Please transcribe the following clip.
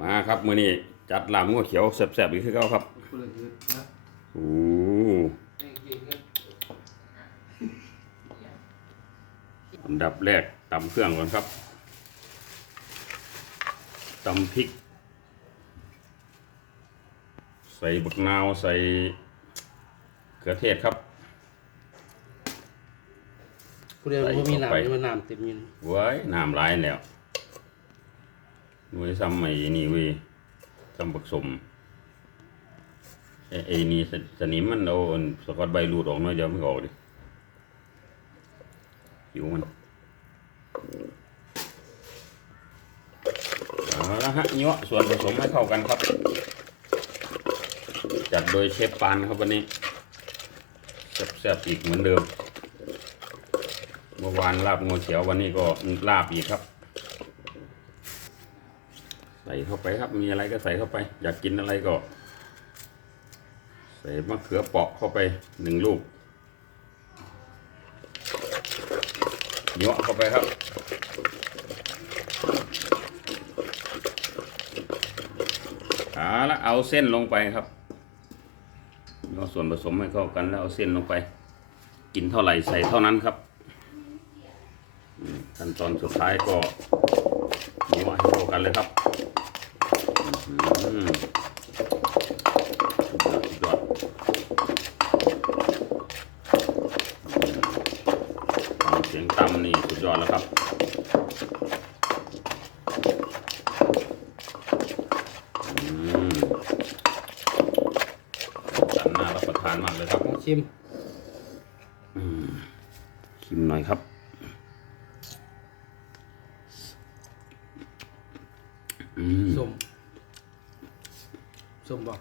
มาครับมื้อนี้จัดลาบงัวเขียวแซ่บๆอีกคือเก่าครับคนละคือนะโอ้อันดับแรกตำเครื่องก่อนครับตำพริก ใส่บักนาวใส่เกลือเทศครับผู้เดียวใส่บ่มีเข้าไปน้ำนี่มันน้ำเต็มอยินไว้ยน้ำร้ายแล้ว หน่วยซ้ำไอ้นี่เว้ยซ้ำบักสมไอ้ไอ้นี่สนิมมันเอาสกอตใบรูดออกหน้อยเดียวมันก็ออกดิผิวมันเอาละฮะเนาะส่วนผสมให้เข้ากันครับ จัดโดยเชฟปานครับวันนี้แซ่บๆอีกเหมือนเดิม เมื่อวานลาบงัวเขียววันนี้ก็ลาบอีกครับ ใส่เข้าไปครับ มีอะไรก็ใส่เข้าไป อยากกินอะไรก็ ใส่มะเขือเปาะเข้าไปหนึ่งลูกเยาะเข้าไปครับเอาละเอาเส้นลงไปครับเอาส่วนผสมให้เข้ากันแล้วเอาเส้นลงไป กินเท่าไหร่ใส่เท่านั้นครับขั้นตอนสุดท้ายก็นัวให้เข้ากันเลยครับ เสียงตำนี่สุดยอดแล้วครับอืมสันน่ารับประทานมากเลยครับลองชิมชิมหน่อยครับอืมส้ม ส้มบ่